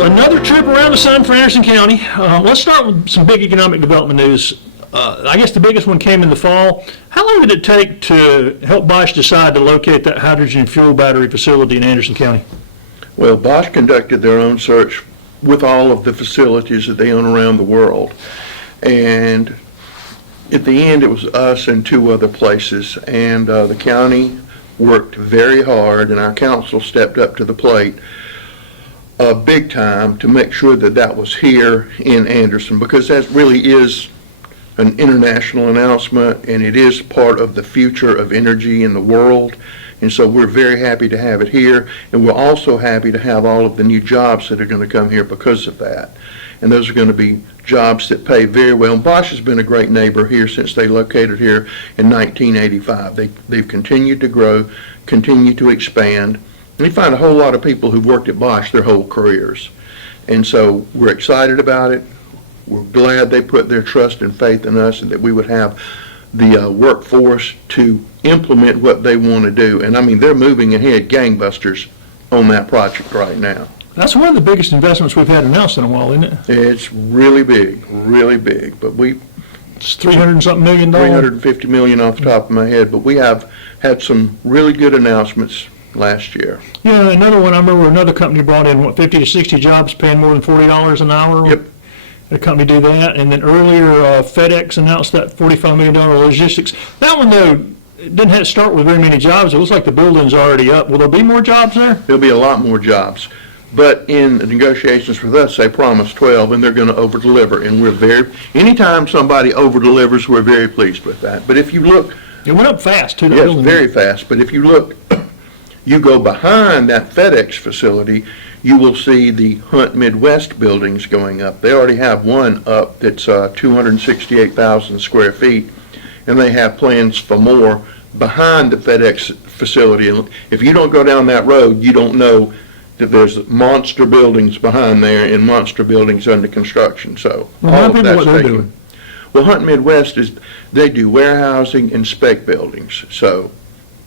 So another trip around the sun for Anderson County. Let's start with some big economic development news. I guess the biggest one came in the fall. How long did it take to help Bosch decide to locate that hydrogen fuel battery facility in Anderson County? Well, Bosch conducted their own search with all of the facilities that they own around the world. And at the end, it was us and two other places. And the county worked very hard, and our council stepped up to the plate big time to make sure that that was here in Anderson, because that really is an international announcement, and it is part of the future of energy in the world. And so we're very happy to have it here, and we're also happy to have all of the new jobs that are going to come here because of that. And those are going to be jobs that pay very well. And Bosch has been a great neighbor here since they located here in 1985. They've continued to grow, continue to expand. And you find a whole lot of people who've worked at Bosch their whole careers. And so we're excited about it. We're glad they put their trust and faith in us and that we would have the workforce to implement what they want to do. And I mean, they're moving ahead gangbusters on that project right now. That's one of the biggest investments we've had announced in a while, isn't it? It's really big, really big. But It's $300-something million. $350 million off the top of my head. But we have had some really good announcements last year. Yeah, another one, I remember another company brought in, 50 to 60 jobs paying more than $40 an hour? Yep. A company do that. And then earlier, FedEx announced that $45 million logistics. That one, though, it didn't have to start with very many jobs. It looks like the building's already up. Will there be more jobs there? There'll be a lot more jobs. But in the negotiations with us, they promised 12, and they're going to over-deliver. And anytime somebody over-delivers, we're very pleased with that. But if you look... It went up fast, too. Yes, very fast. But if you look, you go behind that FedEx facility, you will see the Hunt Midwest buildings going up. They already have one up that's 268,000 square feet, and they have plans for more behind the FedEx facility. And if you don't go down that road, you don't know that there's monster buildings behind there and monster buildings under construction. So all of that's what they're taken. doing. Well, Hunt Midwest they do warehousing and spec buildings. So,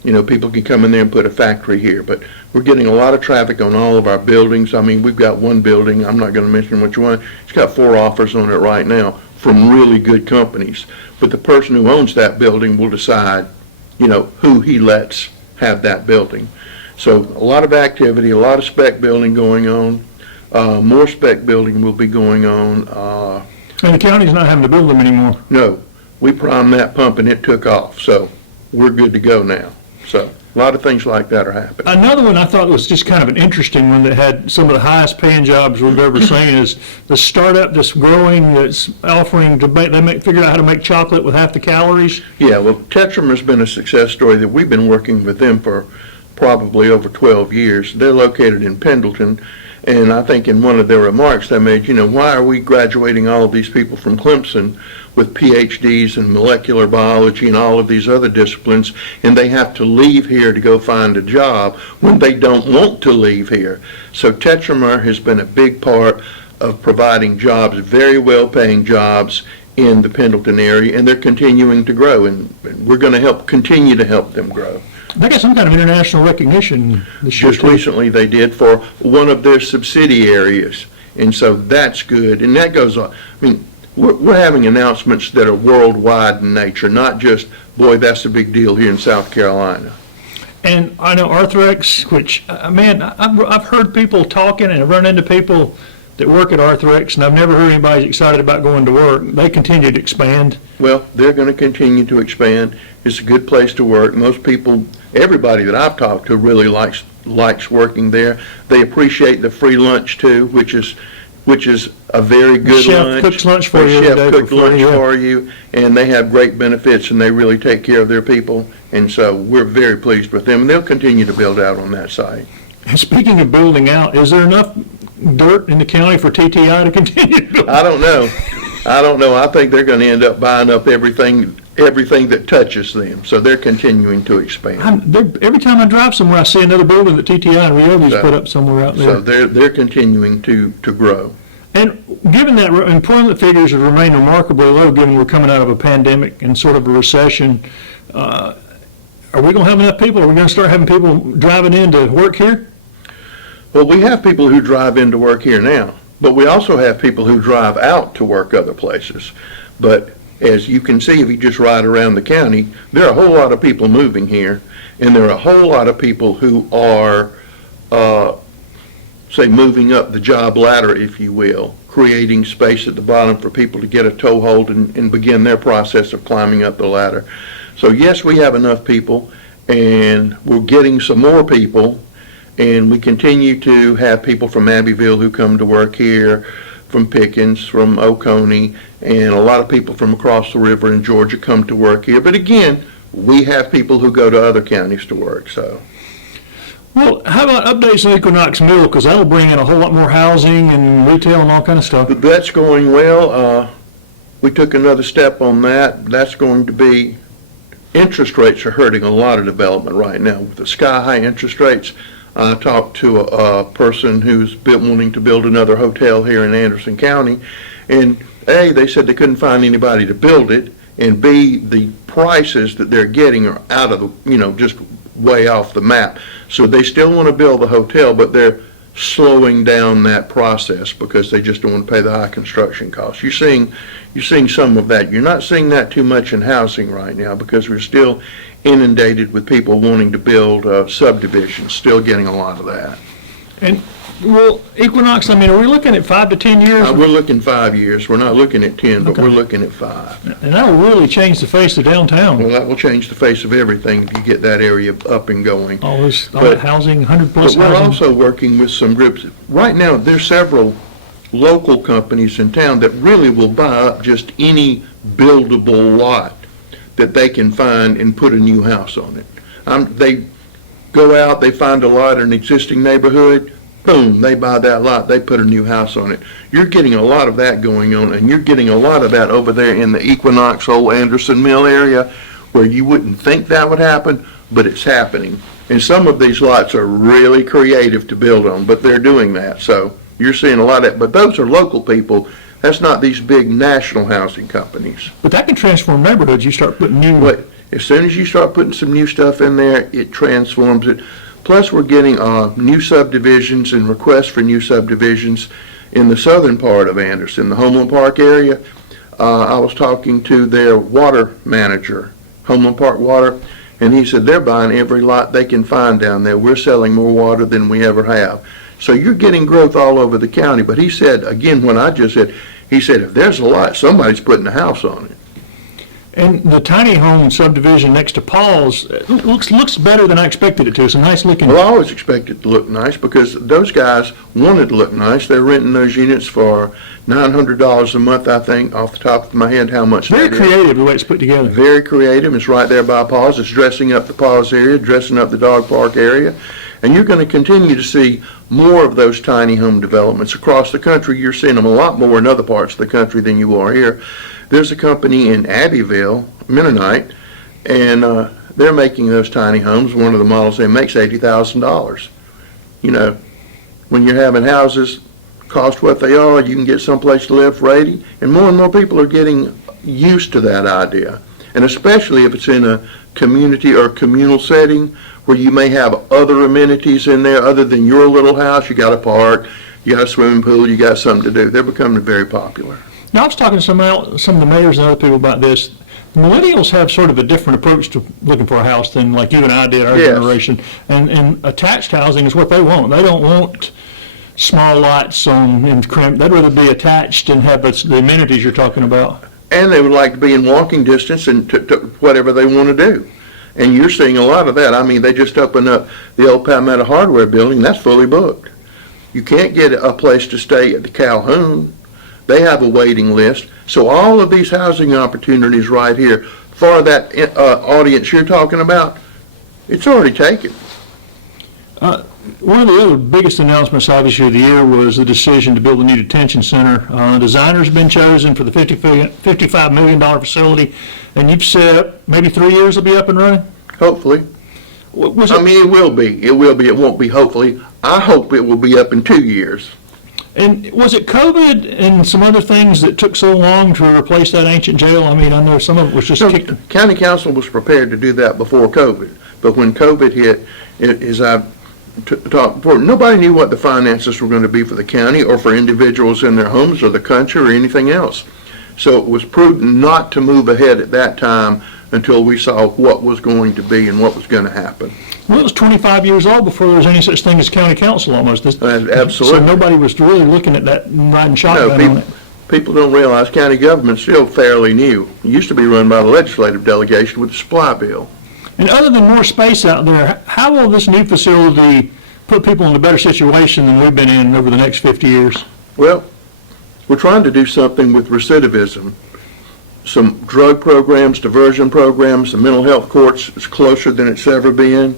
people can come in there and put a factory here, but we're getting a lot of traffic on all of our buildings. I mean, we've got one building, I'm not going to mention which one, it's got 4 offers on it right now from really good companies. But the person who owns that building will decide, who he lets have that building. So a lot of activity, a lot of spec building going on. More spec building will be going on. And the county's not having to build them anymore. No, we primed that pump and it took off. So we're good to go now. So a lot of things like that are happening. Another one I thought was just kind of an interesting one that had some of the highest paying jobs we've ever seen is the startup that's growing, that's offering to figure out how to make chocolate with half the calories. Yeah, well, Tetram has been a success story that we've been working with them for probably over 12 years. They're located in Pendleton, and I think in one of their remarks they made, why are we graduating all of these people from Clemson with PhDs in molecular biology and all of these other disciplines, and they have to leave here to go find a job when they don't want to leave here. So Tetramer has been a big part of providing jobs, very well-paying jobs in the Pendleton area, and they're continuing to grow, and we're going to continue to help them grow. They got some kind of international recognition this year. Just recently they did for one of their subsidiaries, and so that's good. And that goes on. I mean, we're having announcements that are worldwide in nature, not just, boy, that's a big deal here in South Carolina. And I know Arthrex, which, I've heard people talking and I've run into people that work at Arthrex, and I've never heard anybody excited about going to work. They continue to expand. Well, they're going to continue to expand. It's a good place to work. Most people, everybody that I've talked to really likes working there. They appreciate the free lunch too, which is a very good lunch. Chef cooks lunch for you. Chef cooked lunch for you, and they have great benefits, and they really take care of their people. And so we're very pleased with them, and they'll continue to build out on that site. And speaking of building out, is there enough dirt in the county for TTI to continue to build? I don't know. I think they're going to end up buying up everything that touches them. So they're continuing to expand. Every time I drive somewhere, I see another building that TTI and Ryobi's put up somewhere out there. So they're continuing to grow. And given that employment figures have remained remarkably low, given we're coming out of a pandemic and sort of a recession, are we going to have enough people? Are we going to start having people driving in to work here? Well, we have people who drive into work here now, but we also have people who drive out to work other places. But as you can see, if you just ride around the county, there are a whole lot of people moving here, and there are a whole lot of people who are, say, moving up the job ladder, if you will, creating space at the bottom for people to get a toehold and begin their process of climbing up the ladder. So yes, we have enough people, and we're getting some more people, and we continue to have people from Abbeville who come to work here, from Pickens, from Oconee, and a lot of people from across the river in Georgia come to work here. But again, we have people who go to other counties to work, so. Well, how about updates on Equinox Mill, because that'll bring in a whole lot more housing and retail and all kind of stuff. But that's going well. We took another step on that. That's going to be, interest rates are hurting a lot of development right now. With the sky-high interest rates, I talked to a person who's wanting to build another hotel here in Anderson County, and A, they said they couldn't find anybody to build it, and B, the prices that they're getting are out of the, just way off the map. So they still want to build the hotel, but they're slowing down that process because they just don't want to pay the high construction costs. You're seeing some of that. You're not seeing that too much in housing right now because we're still inundated with people wanting to build subdivisions, still getting a lot of that. And, well, Equinox, I mean, are we looking at 5 to 10 years? We're looking 5 years. We're not looking at 10, but Okay. we're looking at 5. And that'll really change the face of downtown. Well, that will change the face of everything if you get that area up and going. All that But- housing, 100 But plus we're housing. also working with some groups. Right now, there's several local companies in town that really will buy up just any buildable lot that they can find and put a new house on it. They go out, they find a lot in an existing neighborhood, boom, they buy that lot, they put a new house on it. You're getting a lot of that going on, and you're getting a lot of that over there in the Equinox, Old Anderson Mill area, where you wouldn't think that would happen, but it's happening. And some of these lots are really creative to build on, but they're doing that. So you're seeing a lot of that, but those are local people. That's not these big national housing companies. But that can transform neighborhoods. You start putting new. But as soon as you start putting some new stuff in there, it transforms it. Plus, we're getting new subdivisions and requests for new subdivisions in the southern part of Anderson, the Homeland Park area. I was talking to their water manager, Homeland Park Water, and he said they're buying every lot they can find down there. We're selling more water than we ever have. So you're getting growth all over the county. But he said, again, what I just said, he said, if there's a lot, somebody's putting a house on it. And the tiny home subdivision next to Paul's looks better than I expected it to. It's a nice looking. Well, I always expect it to look nice because those guys wanted to look nice. They're renting those units for $900 a month, I think, off the top of my head, how much Very that is. creative the way it's put together. Very creative. It's right there by Paul's. It's dressing up the Paul's area, dressing up the dog park area. And you're going to continue to see more of those tiny home developments across the country. You're seeing them a lot more in other parts of the country than you are here. There's a company in Abbeville, Mennonite, and they're making those tiny homes. One of the models they makes $80,000. You know, when you're having houses cost what they are, you can get someplace to live for 80, and more people are getting used to that idea. And especially if it's in a community or communal setting where you may have other amenities in there other than your little house. You got a park, you got a swimming pool, you got something to do. They're becoming very popular. Now, I was talking to some of the mayors and other people about this. Millennials have sort of a different approach to looking for a house than like you and I did, our Yes. generation. And attached housing is what they want. They don't want small lots and cramped. They'd rather be attached and have the amenities you're talking about. And they would like to be in walking distance and to whatever they want to do. And you're seeing a lot of that. I mean, they just opened up the old Palmetto Hardware building. That's fully booked. You can't get a place to stay at the Calhoun. They have a waiting list. So all of these housing opportunities right here for that audience you're talking about, it's already taken. One of the other biggest announcements, obviously, of the year was the decision to build a new detention center. Designer's been chosen for the $55 million facility, and you've said maybe 3 years it'll be up and running? Hopefully. Was I it, mean, it will be. It will be. It won't be hopefully. I hope it will be up in 2 years. and was it COVID and some other things that took so long to replace that ancient jail? I mean, I know some of it was just So, kicked. County Council was prepared to do that before COVID, but when COVID hit, as I to talk before, nobody knew what the finances were going to be for the county or for individuals in their homes or the country or anything else. So it was prudent not to move ahead at that time until we saw what was going to be and what was going to happen. Well, it was 25 years old before there was any such thing as county council almost. Absolutely. So nobody was really looking at that and riding No, shotgun on it. people don't realize county government's still fairly new. It used to be run by the legislative delegation with the supply bill. And other than more space out there, how will this new facility put people in a better situation than we've been in over the next 50 years? Well, we're trying to do something with recidivism. Some drug programs, diversion programs, the mental health courts is closer than it's ever been.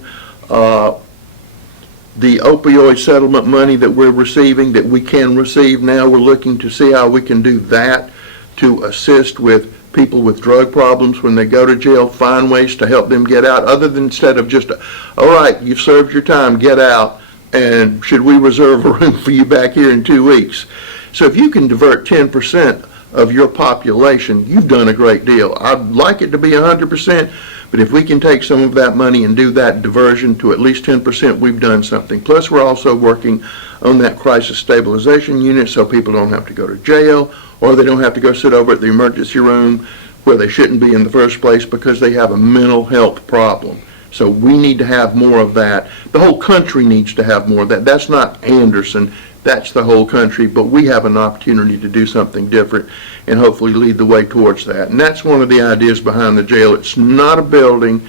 The opioid settlement money that we're receiving, that we can receive now, we're looking to see how we can do that to assist with people with drug problems when they go to jail, find ways to help them get out, other than instead of just, all right, you've served your time, get out, and should we reserve a room for you back here in 2 weeks? So if you can divert 10% of your population, you've done a great deal. I'd like it to be 100%, but if we can take some of that money and do that diversion to at least 10%, we've done something. Plus, we're also working on that crisis stabilization unit so people don't have to go to jail, or they don't have to go sit over at the emergency room where they shouldn't be in the first place because they have a mental health problem. So we need to have more of that. The whole country needs to have more of that. That's not Anderson. That's the whole country, but we have an opportunity to do something different and hopefully lead the way towards that. And that's one of the ideas behind the jail. It's not a building,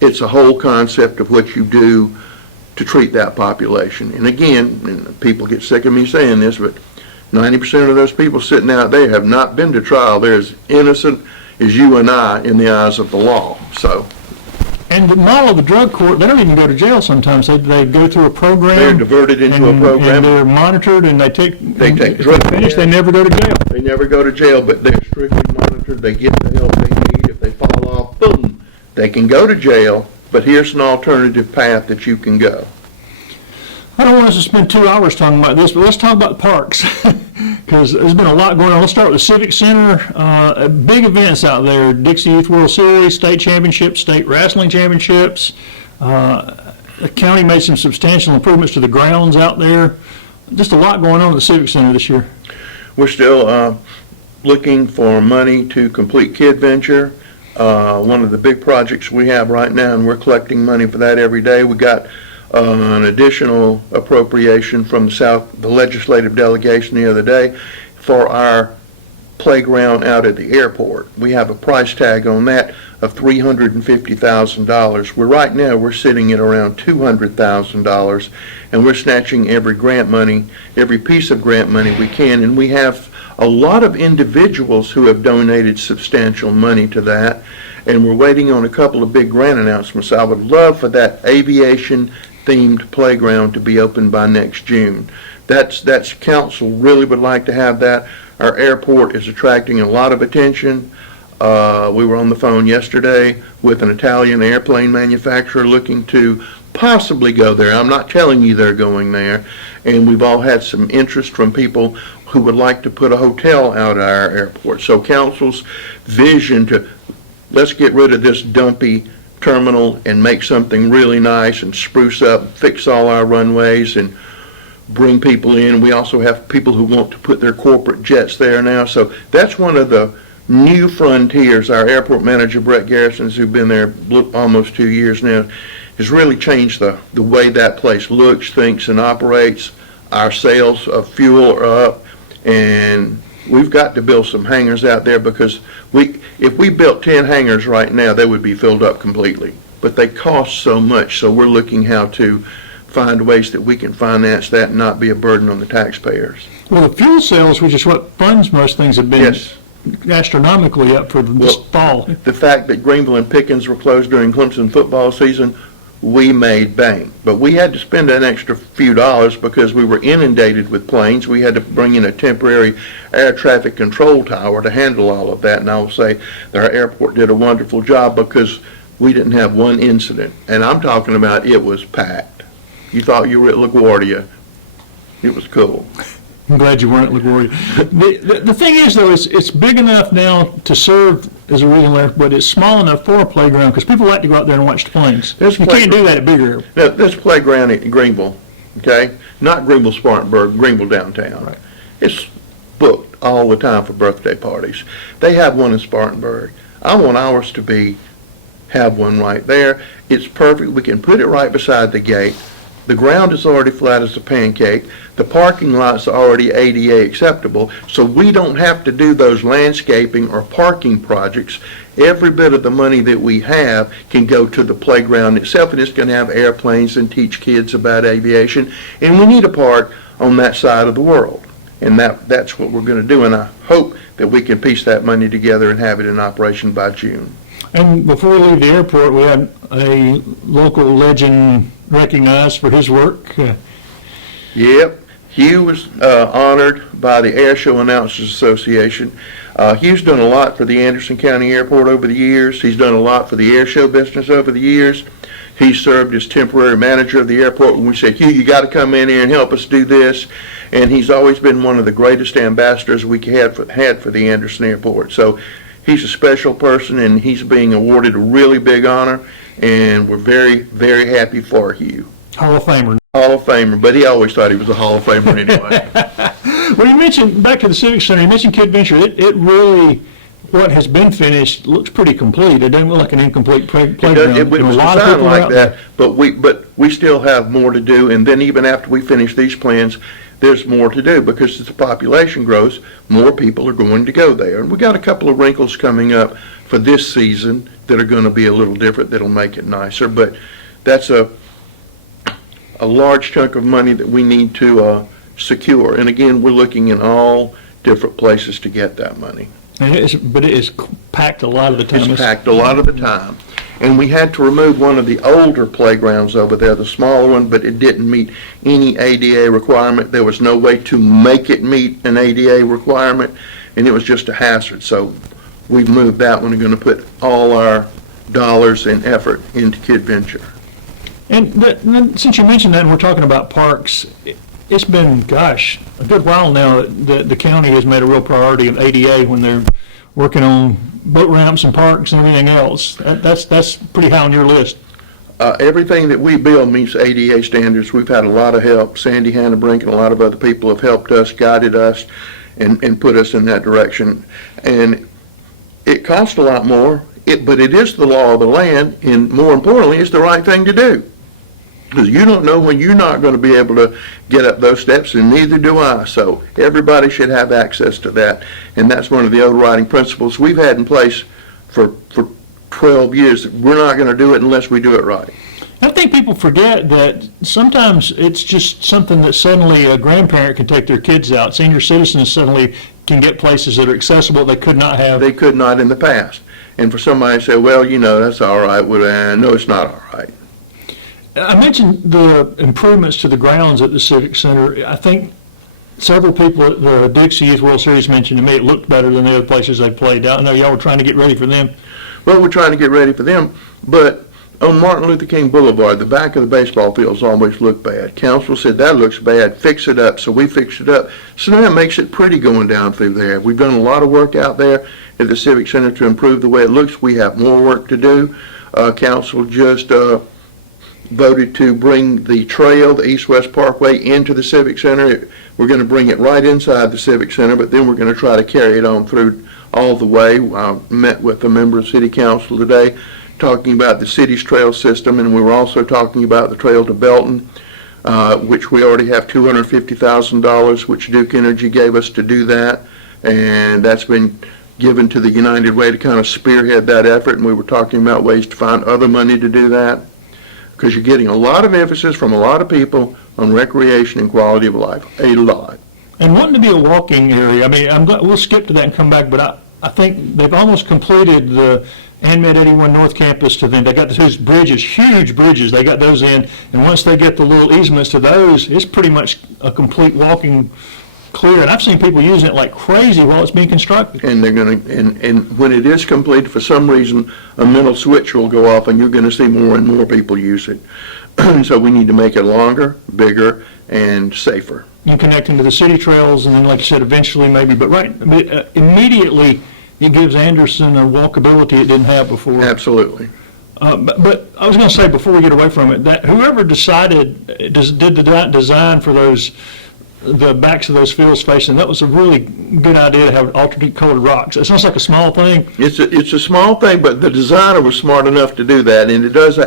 it's a whole concept of what you do to treat that population. And again, and people get sick of me saying this, but 90% of those people sitting out there have not been to trial. They're as innocent as you and I in the eyes of the law. So. And the model of the drug court, they don't even go to jail sometimes. They go through a program. They're diverted into a program. And they're monitored, and they take take if drug they finish, tests. they never go to jail. They never go to jail, but they're strictly monitored. They get the help they need. If they fall off, boom, they can go to jail, but here's an alternative path that you can go. I don't want us to spend 2 hours talking about this, but let's talk about parks, because there's been a lot going on. Let's start with the Civic Center. Big events out there: Dixie Youth World Series, state championships, state wrestling championships. The county made some substantial improvements to the grounds out there. Just a lot going on at the Civic Center this year. We're still looking for money to complete Kid Venture, one of the big projects we have right now, and we're collecting money for that every day. We got an additional appropriation from the legislative delegation the other day for our playground out at the airport. We have a price tag on that of $350,000. Right now we're sitting at around $200,000, and we're snatching every grant money, every piece of grant money we can, and we have a lot of individuals who have donated substantial money to that, and we're waiting on a couple of big grant announcements. I would love for that aviation themed playground to be open by next June. That's council really would like to have that. Our airport is attracting a lot of attention. We were on the phone yesterday with an Italian airplane manufacturer looking to possibly go there. I'm not telling you they're going there. And we've all had some interest from people who would like to put a hotel out at our airport. So council's vision to let's get rid of this dumpy terminal and make something really nice and spruce up, fix all our runways and bring people in. We also have people who want to put their corporate jets there now. So that's one of the new frontiers. Our airport manager, Brett Garrison, who's been there almost 2 years now, has really changed the way that place looks, thinks, and operates. Our sales of fuel are up, and we've got to build some hangars out there because if we built 10 hangars right now, they would be filled up completely. But they cost so much, so we're looking how to find ways that we can finance that and not be a burden on the taxpayers. Well, the fuel sales, which is what funds most things, have been Yes. astronomically up for this fall. The fact that Greenville and Pickens were closed during Clemson football season, we made bank. But we had to spend an extra few dollars because we were inundated with planes. We had to bring in a temporary air traffic control tower to handle all of that. And I will say that our airport did a wonderful job because we didn't have one incident. And I'm talking about it was packed. You thought you were at LaGuardia. It was cool. I'm glad you weren't at LaGuardia. The thing is, though, it's big enough now to serve is a reason where, but it's small enough for a playground, because people like to go out there and watch the planes. There's You can't do that at bigger. Now, this playground at Greenville, okay, not Greenville Spartanburg, Greenville downtown. Right. It's booked all the time for birthday parties. They have one in Spartanburg. I want ours to have one right there. It's perfect. We can put it right beside the gate. The ground is already flat as a pancake. The parking lot's already ADA acceptable, so we don't have to do those landscaping or parking projects. Every bit of the money that we have can go to the playground itself, and it's going to have airplanes and teach kids about aviation. And we need a park on that side of the world. And that's what we're going to do, and I hope that we can piece that money together and have it in operation by June. And before we leave the airport, we had a local legend recognized for his work. Yep, Hugh was honored by the Air Show Announcers Association. Hugh's done a lot for the Anderson County Airport over the years. He's done a lot for the air show business over the years. He served as temporary manager of the airport when we said, Hugh, you got to come in here and help us do this. And he's always been one of the greatest ambassadors we had for the Anderson Airport. So he's a special person, and he's being awarded a really big honor, and we're very, very happy for Hugh. Hall of Famer. Hall of Famer, but he always thought he was a Hall of Famer anyway. Well, you mentioned, back to the Civic Center, you mentioned Kid Venture. It really, what has been finished looks pretty complete. It doesn't look like an incomplete playground. It was A lot of designed people like out that, there. but we still have more to do, and then even after we finish these plans, there's more to do, because as the population grows, more people are going to go there. And we got a couple of wrinkles coming up for this season that are going to be a little different, that'll make it nicer, but that's a large chunk of money that we need to secure. And again, we're looking in all different places to get that money. But it is packed a lot of the time. It's packed a lot of the time. And we had to remove one of the older playgrounds over there, the smaller one, but it didn't meet any ADA requirement. There was no way to make it meet an ADA requirement, and it was just a hazard. So we moved that one and going to put all our dollars and effort into Kid Venture. And since you mentioned that, and we're talking about parks, it's been, gosh, a good while now that the county has made a real priority of ADA when they're working on boat ramps and parks and everything else. That's pretty high on your list. Everything that we build meets ADA standards. We've had a lot of help. Sandy Hannabrink and a lot of other people have helped us, guided us, and put us in that direction. And it costs a lot more, but it is the law of the land, and more importantly, it's the right thing to do. Because you don't know when you're not going to be able to get up those steps, and neither do I. So everybody should have access to that. And that's one of the overriding principles we've had in place for 12 years. We're not going to do it unless we do it right. I think people forget that sometimes it's just something that suddenly a grandparent can take their kids out. Senior citizens suddenly can get places that are accessible they could not have. They could not in the past. And for somebody to say, well, that's all right. Well, no, it's not all right. I mentioned the improvements to the grounds at the Civic Center. I think several people at the Dixie Youth World Series mentioned to me it looked better than the other places they played out. I know y'all were trying to get ready for them. Well, we're trying to get ready for them, but on Martin Luther King Boulevard, the back of the baseball fields always look bad. Council said, that looks bad, fix it up. So we fixed it up. So now it makes it pretty going down through there. We've done a lot of work out there at the Civic Center to improve the way it looks. We have more work to do. Council just voted to bring the trail, the East-West Parkway, into the Civic Center. We're going to bring it right inside the Civic Center, but then we're going to try to carry it on through all the way. I met with a member of City Council today talking about the city's trail system, and we were also talking about the trail to Belton, which we already have $250,000, which Duke Energy gave us to do that, and that's been given to the United Way to kind of spearhead that effort, and we were talking about ways to find other money to do that, because you're getting a lot of emphasis from a lot of people on recreation and quality of life, a lot. And wanting to be a walking area, I mean, we'll skip to that and come back, but I think they've almost completed the ANMED 81 North Campus to them. They got those bridges, huge bridges, they got those in, and once they get the little easements to those, it's pretty much a complete walking clear, and I've seen people using it like crazy while it's being constructed. And they're going to, and when it is completed, for some reason, a mental switch will go off, and you're going to see more and more people use it. So we need to make it longer, bigger, and safer. And connecting to the city trails, and then, like you said, eventually maybe, but immediately it gives Anderson a walkability it didn't have before. Absolutely. But I was going to say, before we get away from it, that whoever did the design for the backs of those fields facing, that was a really good idea to have alternate colored rocks. It sounds like a small thing. It's a small thing, but the designer was smart enough to do that, and it does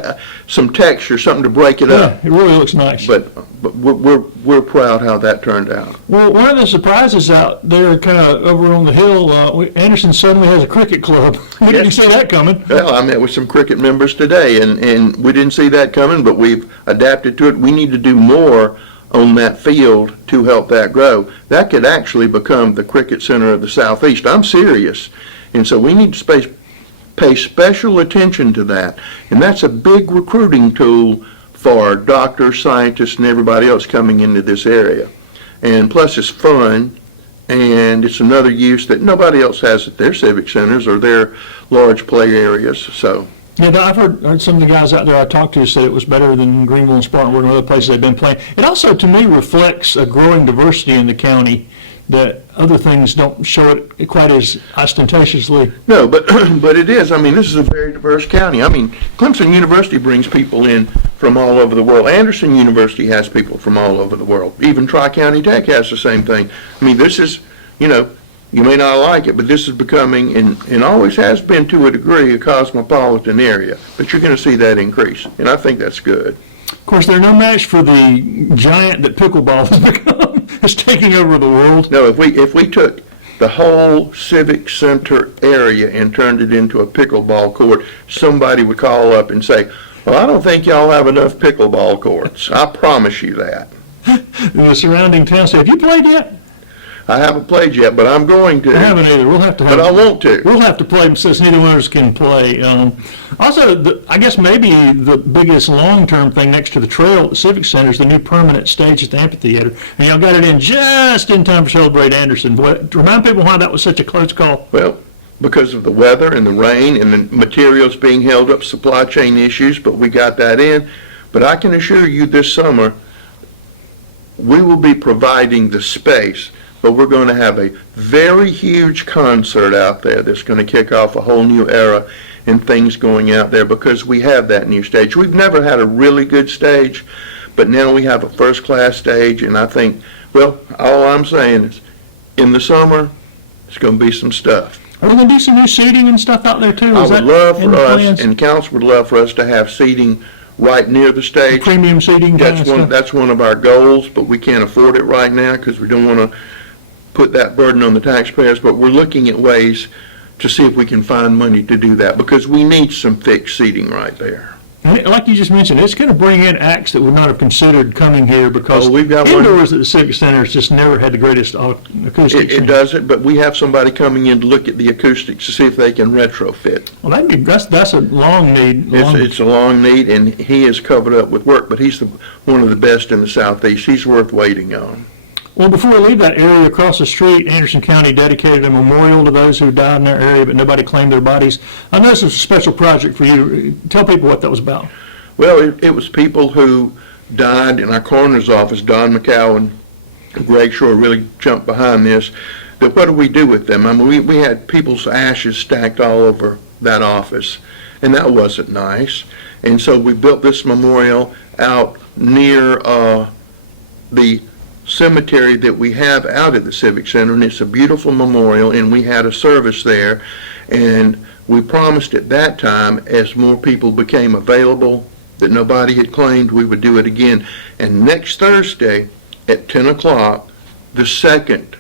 some texture, something to break it up. Yeah, it really looks nice. But we're proud how that turned out. Well, one of the surprises out there, kind of over on the hill, Anderson suddenly has a cricket club. We didn't see that coming. Well, I met with some cricket members today, and we didn't see that coming, but we've adapted to it. We need to do more on that field to help that grow. That could actually become the cricket center of the Southeast. I'm serious. And so we need to pay special attention to that. And that's a big recruiting tool for doctors, scientists, and everybody else coming into this area. And plus it's fun, and it's another use that nobody else has at their civic centers or their large play areas. So. Yeah, I've heard some of the guys out there I talked to said it was better than Greenville and Spartanburg and other places they've been playing. It also, to me, reflects a growing diversity in the county that other things don't show it quite as ostentatiously. No, but but it is. I mean, this is a very diverse county. I mean, Clemson University brings people in from all over the world. Anderson University has people from all over the world. Even Tri-County Tech has the same thing. I mean, this is, you may not like it, but this is becoming, and always has been to a degree, a cosmopolitan area. But you're going to see that increase, and I think that's good. Of course, they're no match for the giant that pickleball has become. It's taking over the world. No, if we took the whole civic center area and turned it into a pickleball court, somebody would call up and say, well, I don't think y'all have enough pickleball courts. I promise you that. The surrounding towns say, have you played yet? I haven't played yet, but I'm going to. I haven't either. We'll have to. But I want to. We'll have to play them since neither one of us can play. Also, I guess maybe the biggest long-term thing next to the trail at the Civic Center is the new permanent stage at the amphitheater. And y'all got it in just in time to celebrate Anderson. Remind people why that was such a close call. Well, because of the weather and the rain and the materials being held up, supply chain issues, but we got that in. But I can assure you this summer, we will be providing the space. But we're going to have a very huge concert out there that's going to kick off a whole new era and things going out there because we have that new stage. We've never had a really good stage, but now we have a first-class stage, and I think, well, all I'm saying is in the summer, it's going to be some stuff. Are we going to do some new seating and stuff out there, too? I would love in for the us, plans? and council would love for us to have seating right near the stage. Premium seating kind of stuff? That's one of our goals, but we can't afford it right now because we don't want to put that burden on the taxpayers, but we're looking at ways to see if we can find money to do that because we need some fixed seating right there. And like you just mentioned, it's going to bring in acts that would not have considered coming here because we've got one. indoors at the Civic Center has just never had the greatest acoustics. It doesn't, but we have somebody coming in to look at the acoustics to see if they can retrofit. Well, that's a long need. It's a long need, and he is covered up with work, but he's one of the best in the Southeast. He's worth waiting on. Well, before we leave that area across the street, Anderson County dedicated a memorial to those who died in their area, but nobody claimed their bodies. I know this was a special project for you. Tell people what that was about. Well, it was people who died in our coroner's office. Don McCowan and Greg Shore really jumped behind this. But what do we do with them? I mean, we had people's ashes stacked all over that office, and that wasn't nice. And so we built this memorial out near the cemetery that we have out at the Civic Center, and it's a beautiful memorial, and we had a service there, and we promised at that time, as more people became available that nobody had claimed, we would do it again. And next Thursday at 10 o'clock, the second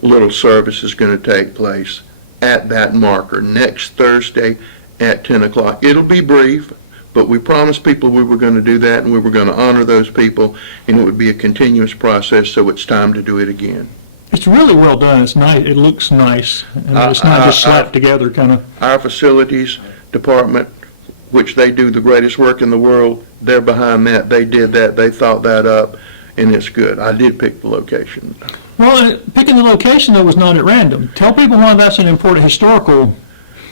little service is going to take place at that marker, next Thursday at 10 o'clock. It'll be brief, but we promised people we were going to do that, and we were going to honor those people, and it would be a continuous process, so it's time to do it again. It's really well done. It's nice. It looks nice. And it's not just slapped together kind of. Our facilities department, which they do the greatest work in the world, they're behind that. They did that. They thought that up, and it's good. I did pick the location. Well, picking the location, though, was not at random. Tell people why that's an important historical.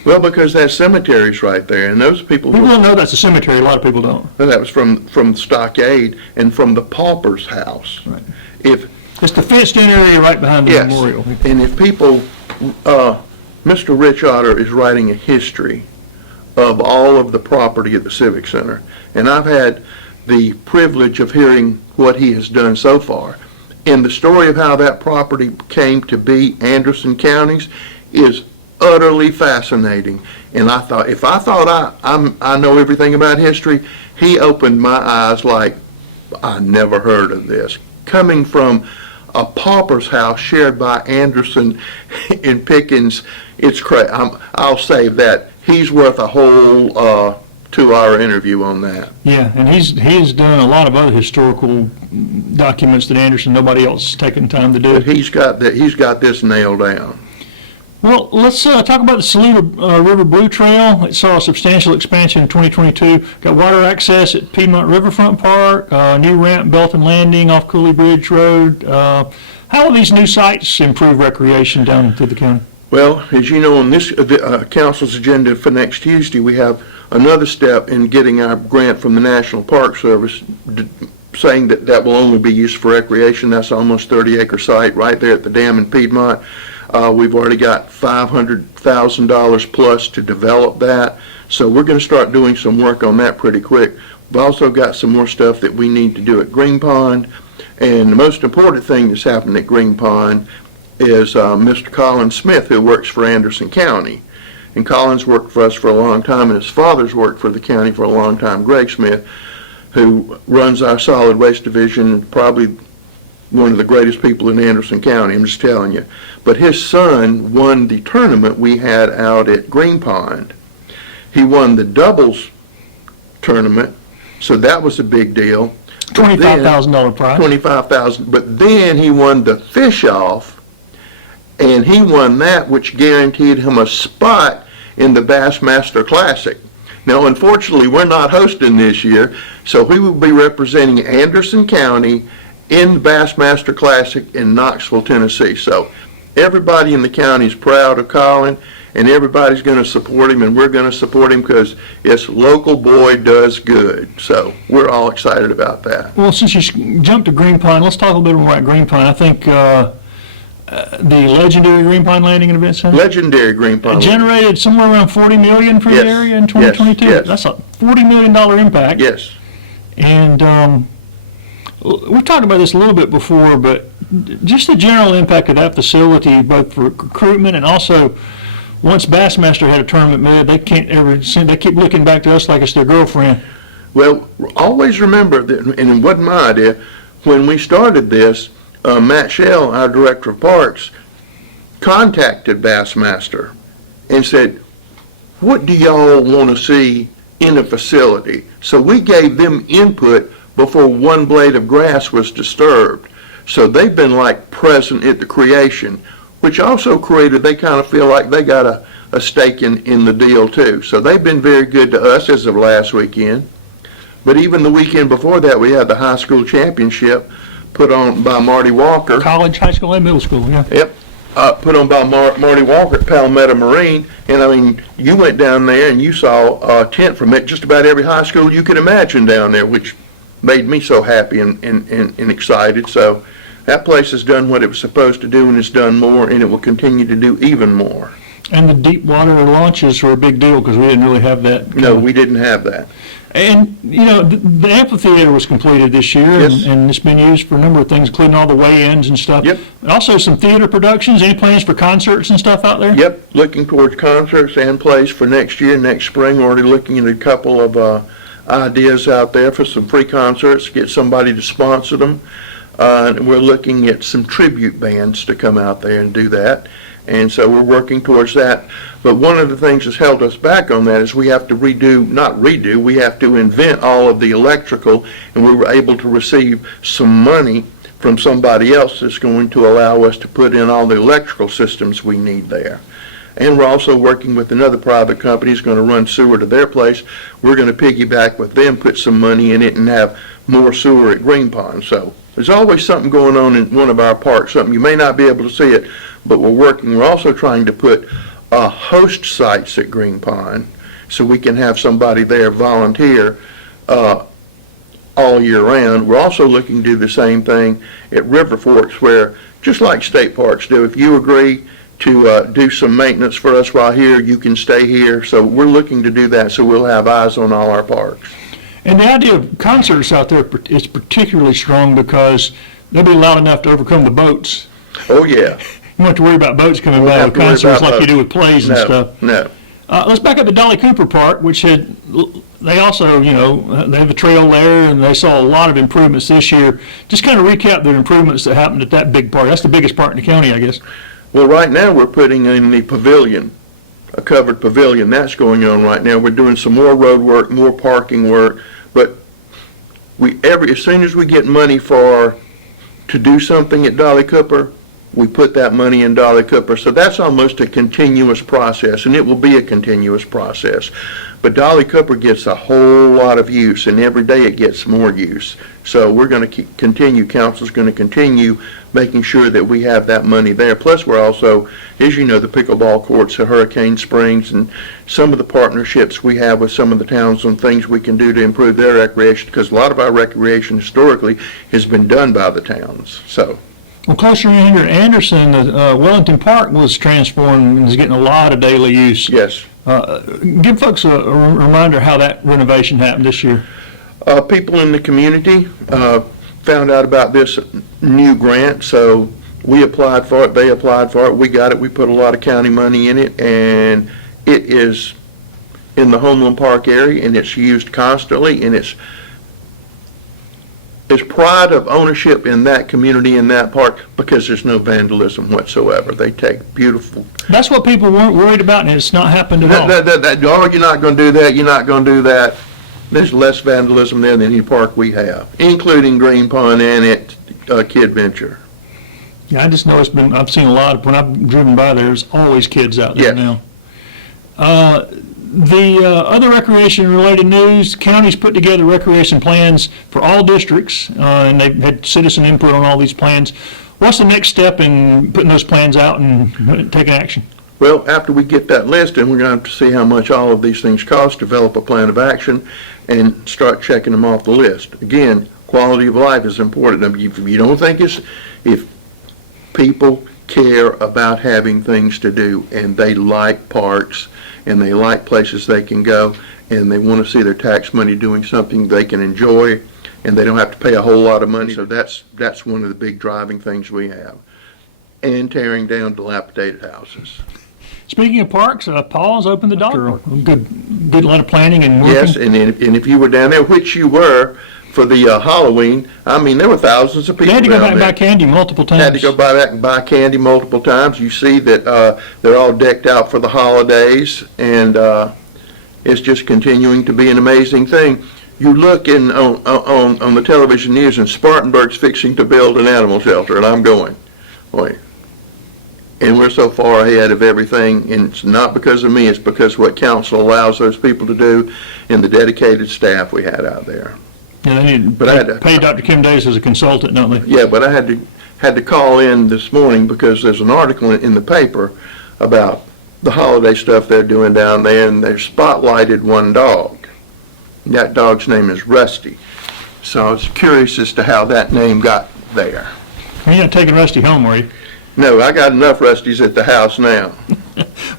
Well, because that cemetery's right there, and those people don't know that's a cemetery. A lot of people don't. That was from Stockade and from the pauper's house. Right. If It's the fenced-in area right behind the yes, memorial. and if people Mr. Rich Otter is writing a history of all of the property at the Civic Center. And I've had the privilege of hearing what he has done so far. And the story of how that property came to be Anderson County's is utterly fascinating. And I thought, if I thought I know everything about history, he opened my eyes like, I never heard of this. Coming from a pauper's house shared by Anderson and Pickens, it's crazy. I'll save that. He's worth a whole 2-hour interview on that. Yeah, and he has done a lot of other historical documents that Anderson, nobody else has taken time to do. But he's got this nailed down. Well, let's talk about the Saluda River Blue Trail. It saw a substantial expansion in 2022. Got water access at Piedmont Riverfront Park, new ramp, Belton Landing off Cooley Bridge Road. How will these new sites improve recreation down through the county? Well, as you know, on this council's agenda for next Tuesday, we have another step in getting our grant from the National Park Service, saying that will only be used for recreation. That's almost 30-acre site right there at the dam in Piedmont. We've already got $500,000 plus to develop that, so we're going to start doing some work on that pretty quick. We've also got some more stuff that we need to do at Green Pond, and the most important thing that's happened at Green Pond is Mr. Colin Smith, who works for Anderson County. And Colin's worked for us for a long time, and his father's worked for the county for a long time, Greg Smith, who runs our solid waste division, probably one of the greatest people in Anderson County, I'm just telling you. But his son won the tournament we had out at Green Pond. He won the doubles tournament, so that was a big deal. $25,000 prize. $25,000, but then he won the fish-off, and he won that, which guaranteed him a spot in the Bassmaster Classic. Now, unfortunately, we're not hosting this year, so we will be representing Anderson County in the Bassmaster Classic in Knoxville, Tennessee. So everybody in the county is proud of Colin, and everybody's going to support him, and we're going to support him because it's local boy does good. So we're all excited about that. Well, since you jumped to Green Pond, let's talk a little bit more about Green Pond. I think the legendary Green Pond Landing and Event Center Legendary Green Pond. generated somewhere around $40 million for the Yes. area in 2022. Yes. That's a $40 million impact. Yes. And we've talked about this a little bit before, but just the general impact of that facility, both for recruitment and also once Bassmaster had a tournament made, they keep looking back to us like it's their girlfriend. Well, always remember that, and it wasn't my idea, when we started this, Matt Shell, our director of parks, contacted Bassmaster and said, what do y'all want to see in a facility? So we gave them input before one blade of grass was disturbed. So they've been like present at the creation, which also created, they kind of feel like they got a stake in the deal too. So they've been very good to us as of last weekend. But even the weekend before that, we had the high school championship put on by Marty Walker. College, high school, and middle school, yeah. Yep. Put on by Marty Walker at Palmetto Marine. And I mean, you went down there and you saw a tent from it, just about every high school you could imagine down there, which made me so happy and excited. So that place has done what it was supposed to do, and it's done more, and it will continue to do even more. And the deep water launches were a big deal because we didn't really have that. No, we didn't have that. And, you know, the amphitheater was completed this year, Yes. and it's been used for a number of things, including all the weigh-ins and stuff. Yep. And also some theater productions. Any plans for concerts and stuff out there? Yep, looking towards concerts and plays for next year, next spring. Already looking at a couple of ideas out there for some free concerts, get somebody to sponsor them. And we're looking at some tribute bands to come out there and do that. And so we're working towards that. But one of the things that's held us back on that is we have to we have to invent all of the electrical, and we were able to receive some money from somebody else that's going to allow us to put in all the electrical systems we need there. And we're also working with another private company who's going to run sewer to their place. We're going to piggyback with them, put some money in it, and have more sewer at Green Pond. So there's always something going on in one of our parks, something you may not be able to see it, but we're working. We're also trying to put host sites at Green Pond so we can have somebody there volunteer all year round. We're also looking to do the same thing at River Forks, where, just like state parks do, if you agree to do some maintenance for us while here. You can stay here. So we're looking to do that, so we'll have eyes on all our parks. And the idea of concerts out there is particularly strong because they'll be loud enough to overcome the boats. Oh, yeah. You don't have to worry about boats coming Won't by have with to worry concerts about like you boats. do with plays and stuff. No. Let's back up to Dolly Cooper Park, which they also, they have a trail there, and they saw a lot of improvements this year. Just kind of recap the improvements that happened at that big park. That's the biggest park in the county, I guess. Well, right now, we're putting in the pavilion, a covered pavilion. That's going on right now. We're doing some more road work, more parking work, but as soon as we get money to do something at Dolly Cooper, we put that money in Dolly Cooper. So that's almost a continuous process, and it will be a continuous process. But Dolly Cooper gets a whole lot of use, and every day it gets more use. So we're going to continue, council's going to continue making sure that we have that money there. Plus, we're also, as you know, the pickleball courts at Hurricane Springs and some of the partnerships we have with some of the towns on things we can do to improve their recreation, because a lot of our recreation historically has been done by the towns. So. Well, closer in here, Anderson, Wellington Park was transformed and is getting a lot of daily use. Yes. Give folks a reminder how that renovation happened this year. People in the community found out about this new grant, so we applied for it, they applied for it, we got it, we put a lot of county money in it, and it is in the Homeland Park area, and it's used constantly, and it's pride of ownership in that community, in that park, because there's no vandalism whatsoever. They take beautiful. That's what people weren't worried about, and it's not happened at all. Oh, you're not going to do that, you're not going to do that. There's less vandalism there than any park we have, including Green Pond and at Kid Venture. Yeah, I just know I've seen a lot, when I've driven by there's always kids out there Yes. now. The other recreation-related news, counties put together recreation plans for all districts, and they've had citizen input on all these plans. What's the next step in putting those plans out and taking action? Well, after we get that list, and we're going to have to see how much all of these things cost, develop a plan of action, and start checking them off the list. Again, quality of life is important. I mean, if you don't think if people care about having things to do, and they like parks, and they like places they can go, and they want to see their tax money doing something they can enjoy, and they don't have to pay a whole lot of money. So that's one of the big driving things we have. And tearing down dilapidated houses. Speaking of parks, Paul's opened the dog park. Good lot of planning and working. Yes, and if you were down there, which you were, for the Halloween, I mean, there were thousands of people They had to go down back and there. buy candy multiple times. Had to go back and buy candy multiple times. You see that they're all decked out for the holidays, and it's just continuing to be an amazing thing. You look on the television news, and Spartanburg's fixing to build an animal shelter, and I'm going, boy. And we're so far ahead of everything, and it's not because of me, it's because what council allows those people to do and the dedicated staff we had out there. Yeah, they need But I had to to- pay Dr. Kim Davis as a consultant, don't they? Yeah, but I had to call in this morning because there's an article in the paper about the holiday stuff they're doing down there, and they spotlighted one dog. That dog's name is Rusty. So I was curious as to how that name got there. You're not taking Rusty home, are you? No, I got enough Rusties at the house now.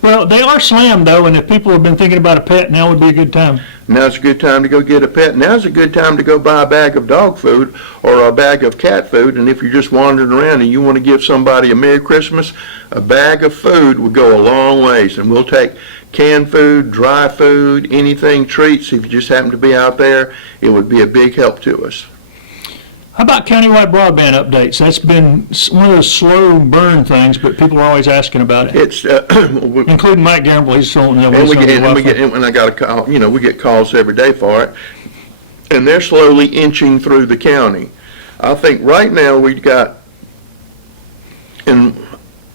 Well, they are slammed, though, and if people have been thinking about a pet, now would be a good time. Now's a good time to go get a pet. Now's a good time to go buy a bag of dog food or a bag of cat food. And if you're just wandering around and you want to give somebody a Merry Christmas, a bag of food would go a long ways. And we'll take canned food, dry food, anything, treats. If you just happen to be out there, it would be a big help to us. How about countywide broadband updates? That's been one of those slow burn things, but people are always asking about it, It's, including Mike Gamble. He's still, and I got a call, we get calls every day for it, and they're slowly inching through the county. I think right now we've got, in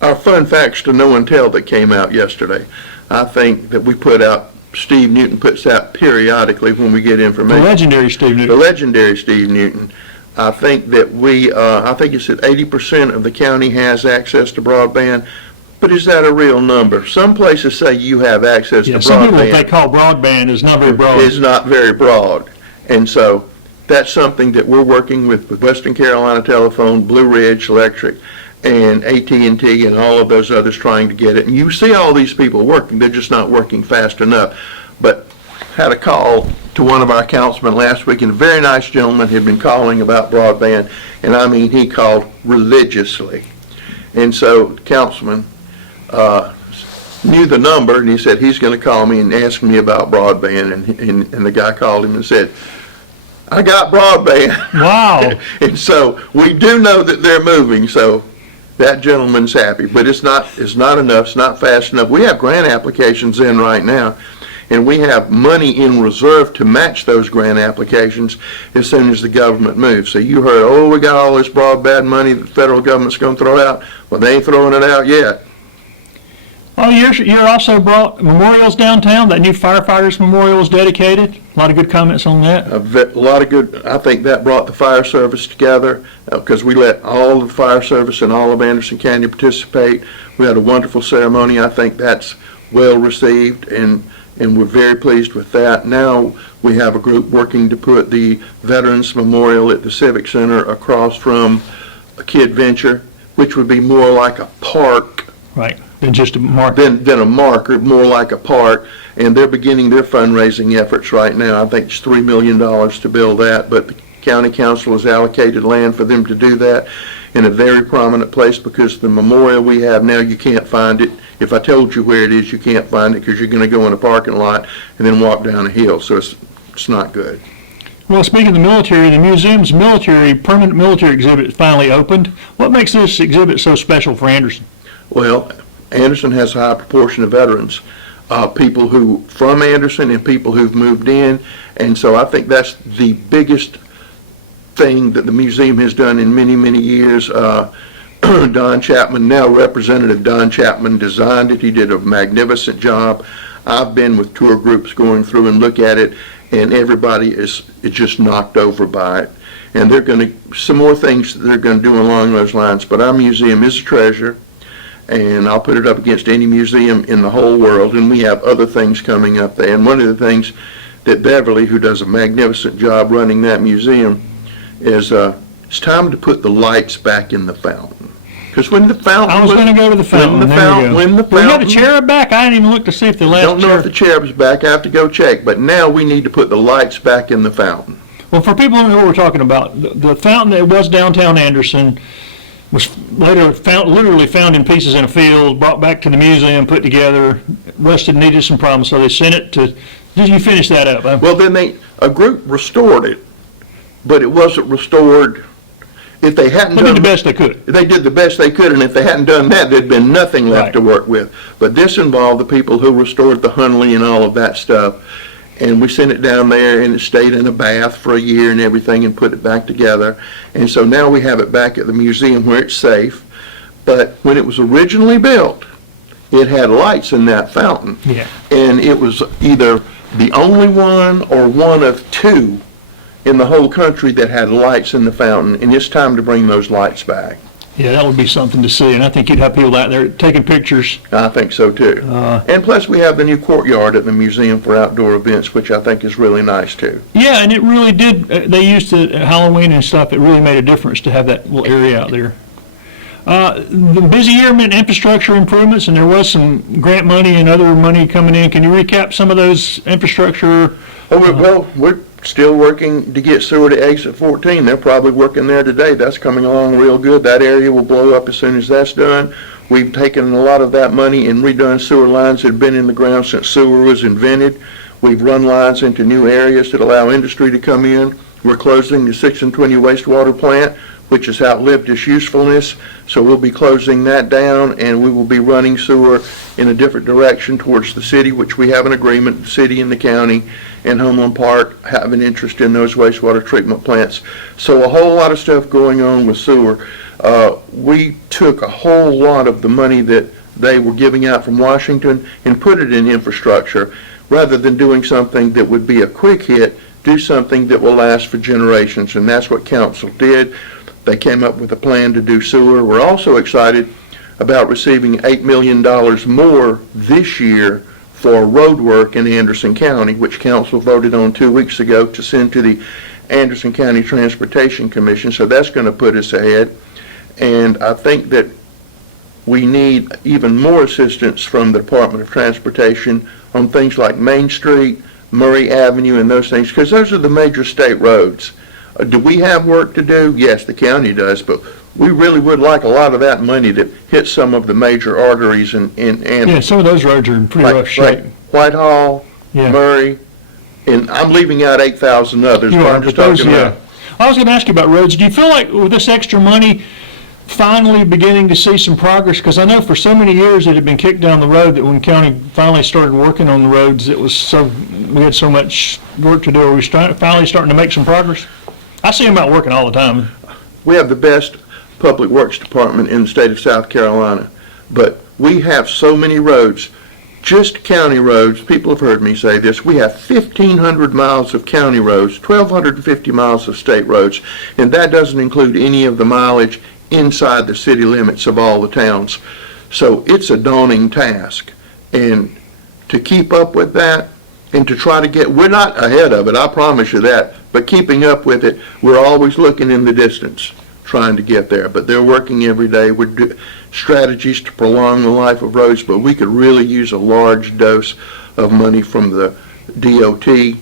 our fun facts to know and tell that came out yesterday, I think that we put out, Steve Newton puts out periodically when we get the information. legendary Steve The Newton. legendary Steve Newton. I think that I think it's that 80% of the county has access to broadband, but is that a real number? Some places say you have access to Yeah, some people, what broadband. they call broadband is not very broad. Is not very broad. And so that's something that we're working with Western Carolina Telephone, Blue Ridge Electric, and AT&T and all of those others trying to get it. And you see all these people working, they're just not working fast enough. But had a call to one of our councilmen last week, and a very nice gentleman had been calling about broadband, and I mean, he called religiously. And so Councilman knew the number, and he said he's going to call me and ask me about broadband, and the guy called him and said, I got broadband. Wow. And so we do know that they're moving, so that gentleman's happy, but it's not enough, it's not fast enough. We have grant applications in right now, and we have money in reserve to match those grant applications as soon as the government moves. So you heard, oh, we got all this broadband money that the federal government's going to throw out. Well, they ain't throwing it out yet. Well, you're also brought memorials downtown. That new firefighters memorial is dedicated. A lot of good comments on that. A lot of good, I think that brought the fire service together because we let all of the fire service and all of Anderson County participate. We had a wonderful ceremony. I think that's well received, and we're very pleased with that. Now we have a group working to put the Veterans Memorial at the Civic Center across from a Kid Venture, which would be more like a park Right, than just a mark. than a marker, more like a park. And they're beginning their fundraising efforts right now. I think it's $3 million to build that, but the county council has allocated land for them to do that in a very prominent place, because the memorial we have now, you can't find it. If I told you where it is, you can't find it because you're going to go in a parking lot and then walk down a hill. So it's not good. Well, speaking of the military, the museum's permanent military exhibit finally opened. What makes this exhibit so special for Anderson? Well, Anderson has a high proportion of veterans, people who from Anderson and people who've moved in, and so I think that's the biggest thing that the museum has done in many, many years. Don Chapman, now Representative Don Chapman, designed it. He did a magnificent job. I've been with tour groups going through and look at it, and everybody is just knocked over by it. And they're going to, some more things that they're going to do along those lines, but our museum is a treasure, and I'll put it up against any museum in the whole world, and we have other things coming up there. And one of the things that Beverly, who does a magnificent job running that museum, is it's time to put the lights back in the fountain. Because when the fountain I was going to go to the fountain. When the fountain, We got a cherub back? I didn't even look to see if the last don't know if the cherub's back. I have to go check. But now we need to put the lights back in the fountain. Well, for people who know what we're talking about, the fountain that was downtown Anderson was later literally found in pieces in a field, brought back to the museum, put together, rusted, needed some problems, so they sent it to, did you finish that up? Well, then a group restored it, but it wasn't restored. If they hadn't They done did the best they could. They did the best they could, and if they hadn't done that, there'd been nothing left to work with. But this involved the people who restored the Hunley and all of that stuff. And we sent it down there, and it stayed in a bath for a year and everything, and put it back together. And so now we have it back at the museum where it's safe. But when it was originally built, it had lights in that fountain. Yeah. And it was either the only one or one of two in the whole country that had lights in the fountain, and it's time to bring those lights back. Yeah, that would be something to see, and I think you'd have people out there taking pictures. I think so too. And plus we have the new courtyard at the museum for outdoor events, which I think is really nice too. Yeah, and it really did, they used to, Halloween and stuff, it really made a difference to have that little area out there. The busy year meant infrastructure improvements, and there was some grant money and other money coming in. Can you recap some of those infrastructure? We're still working to get sewer to exit 14. They're probably working there today. That's coming along real good. That area will blow up as soon as that's done. We've taken a lot of that money and redone sewer lines that have been in the ground since sewer was invented. We've run lines into new areas that allow industry to come in. We're closing the 6 and 20 wastewater plant, which has outlived its usefulness, so we'll be closing that down, and we will be running sewer in a different direction towards the city, which we have an agreement, the city and the county and Homeland Park have an interest in those wastewater treatment plants. So a whole lot of stuff going on with sewer. We took a whole lot of the money that they were giving out from Washington and put it in infrastructure, rather than doing something that would be a quick hit, do something that will last for generations, and that's what council did. They came up with a plan to do sewer. We're also excited about receiving $8 million more this year for road work in Anderson County, which council voted on 2 weeks ago to send to the Anderson County Transportation Commission. So that's going to put us ahead. And I think that we need even more assistance from the Department of Transportation on things like Main Street, Murray Avenue, and those things, because those are the major state roads. Do we have work to do? Yes, the county does, but we really would like a lot of that money to hit some of the major arteries and Yeah, some of those roads are in pretty rough shape. like Whitehall, Yeah. Murray, and I'm leaving out 8,000 others, You but are, I'm just but those, talking yeah. about. I was gonna ask you about roads. Do you feel like with this extra money, finally beginning to see some progress? Because I know for so many years it had been kicked down the road that when county finally started working on the roads, we had so much work to do. Are we finally starting to make some progress? I see them out working all the time. We have the best public works department in the state of South Carolina, but we have so many roads, just county roads. People have heard me say this. We have 1,500 miles of county roads, 1,250 miles of state roads, and that doesn't include any of the mileage inside the city limits of all the towns. So it's a daunting task. And to keep up with that and to try to we're not ahead of it, I promise you that, but keeping up with it, we're always looking in the distance, trying to get there. But they're working every day with strategies to prolong the life of roads, but we could really use a large dose of money from the DOT. I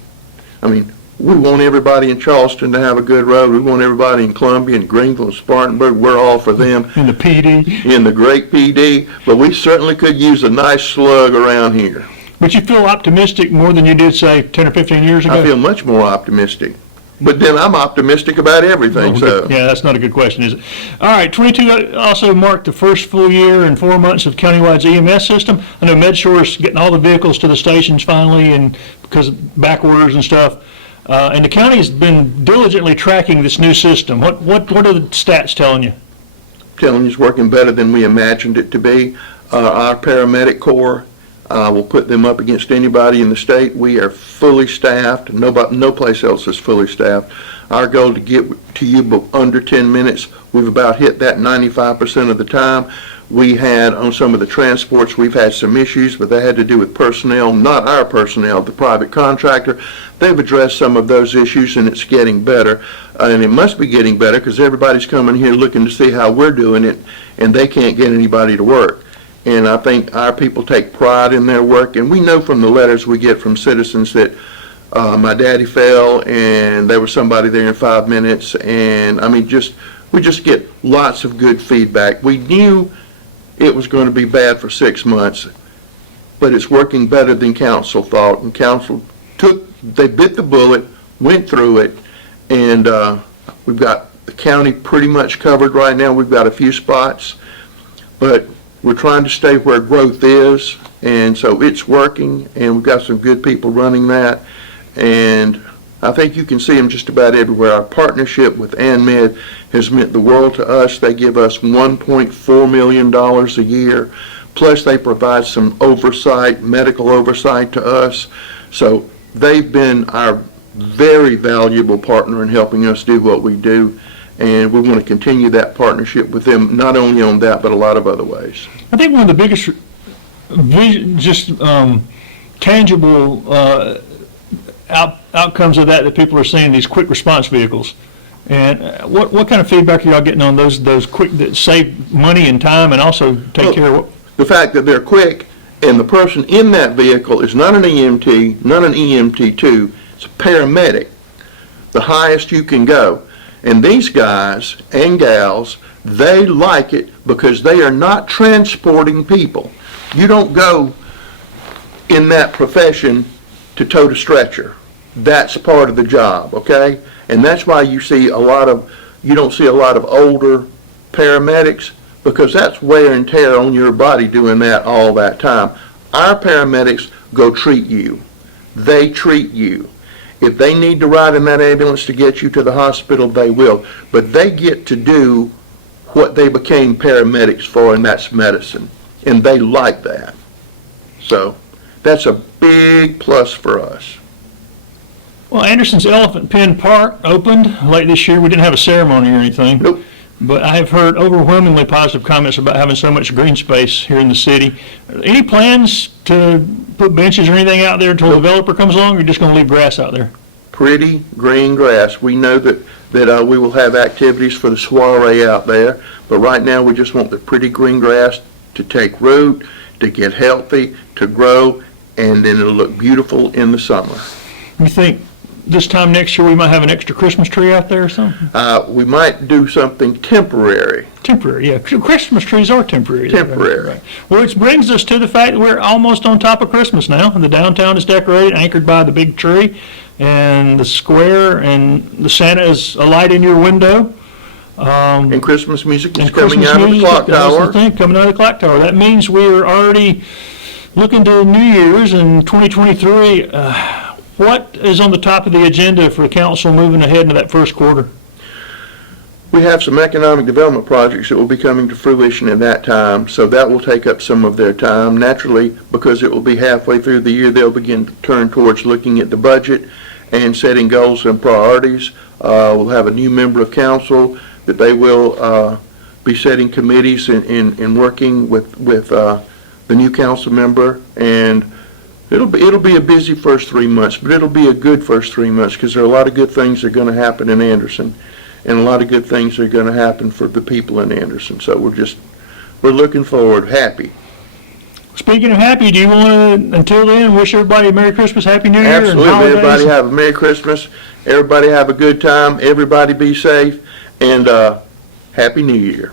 mean, we want everybody in Charleston to have a good road. We want everybody in Columbia and Greenville and Spartanburg. We're all for them. In the PD. In the great PD, but we certainly could use a nice slug around here. But you feel optimistic more than you did, say, 10 or 15 years ago? I feel much more optimistic. But then I'm optimistic about everything, so. Yeah, that's not a good question, is it? All right, 22 also marked the first full year and 4 months of countywide's EMS system. I know MedShore's getting all the vehicles to the stations finally, and because of back orders and stuff. And the county's been diligently tracking this new system. What are the stats telling you? Telling you it's working better than we imagined it to be. Our paramedic corps, we'll put them up against anybody in the state. We are fully staffed. No place else is fully staffed. Our goal to get to you under 10 minutes, we've about hit that 95% of the time. We had, on some of the transports, we've had some issues, but they had to do with personnel, not our personnel, the private contractor. They've addressed some of those issues, and it's getting better. And it must be getting better because everybody's coming here looking to see how we're doing it, and they can't get anybody to work. And I think our people take pride in their work, and we know from the letters we get from citizens that my daddy fell and there was somebody there in 5 minutes, and I mean, we just get lots of good feedback. We knew it was going to be bad for 6 months, but it's working better than council thought, and council they bit the bullet, went through it, and we've got the county pretty much covered right now. We've got a few spots, but we're trying to stay where growth is, and so it's working, and we've got some good people running that, and I think you can see them just about everywhere. Our partnership with ANMED has meant the world to us. They give us $1.4 million a year, plus they provide some oversight, medical oversight to us. So they've been our very valuable partner in helping us do what we do, and we want to continue that partnership with them, not only on that, but a lot of other ways. I think one of the biggest tangible outcomes of that people are seeing, these quick response vehicles. And what kind of feedback are y'all getting on those quick, that save money and time and also take care of what? The fact that they're quick, and the person in that vehicle is not an EMT, not an EMT2, it's a paramedic, the highest you can go. And these guys and gals, they like it because they are not transporting people. You don't go in that profession to tote a stretcher. That's part of the job, okay? And that's why you don't see a lot of older paramedics, because that's wear and tear on your body doing that all that time. Our paramedics go treat you. They treat you. If they need to ride in that ambulance to get you to the hospital, they will. But they get to do what they became paramedics for, and that's medicine. And they like that. So that's a big plus for us. Well, Anderson's Elephant Pen Park opened late this year. We didn't have a ceremony or anything. Nope. But I have heard overwhelmingly positive comments about having so much green space here in the city. Any plans to put benches or anything out there until a developer comes along, or are you just going to leave grass out there? Pretty green grass. We know that that we will have activities for the soiree out there. But right now, we just want the pretty green grass to take root, to get healthy, to grow, and then it'll look beautiful in the summer. You think this time next year we might have an extra Christmas tree out there or something? We might do something temporary. Temporary, yeah. Christmas trees are temporary. Temporary. Right. Which brings us to the fact that we're almost on top of Christmas now, and the downtown is decorated, anchored by the big tree, and the square, and the Santa is alight in your window. And Christmas music is And coming Christmas out of the music, clock that's the tower. thing, coming out of the clock tower. That means we're already looking to New Year's in 2023. What is on the top of the agenda for the council moving ahead into that first quarter? We have some economic development projects that will be coming to fruition at that time, so that will take up some of their time. Naturally, because it will be halfway through the year, they'll begin to turn towards looking at the budget and setting goals and priorities. We'll have a new member of council that they will be setting committees and working with the new council member, and it'll be a busy first 3 months, but it'll be a good first 3 months because there are a lot of good things that are going to happen in Anderson, and a lot of good things are going to happen for the people in Anderson. So we're looking forward, happy. Speaking of happy, do you want to, until then, wish everybody a Merry Christmas, Happy New Year, and Absolutely, holidays? everybody have a Merry Christmas. Everybody have a good time. Everybody be safe, and Happy New Year.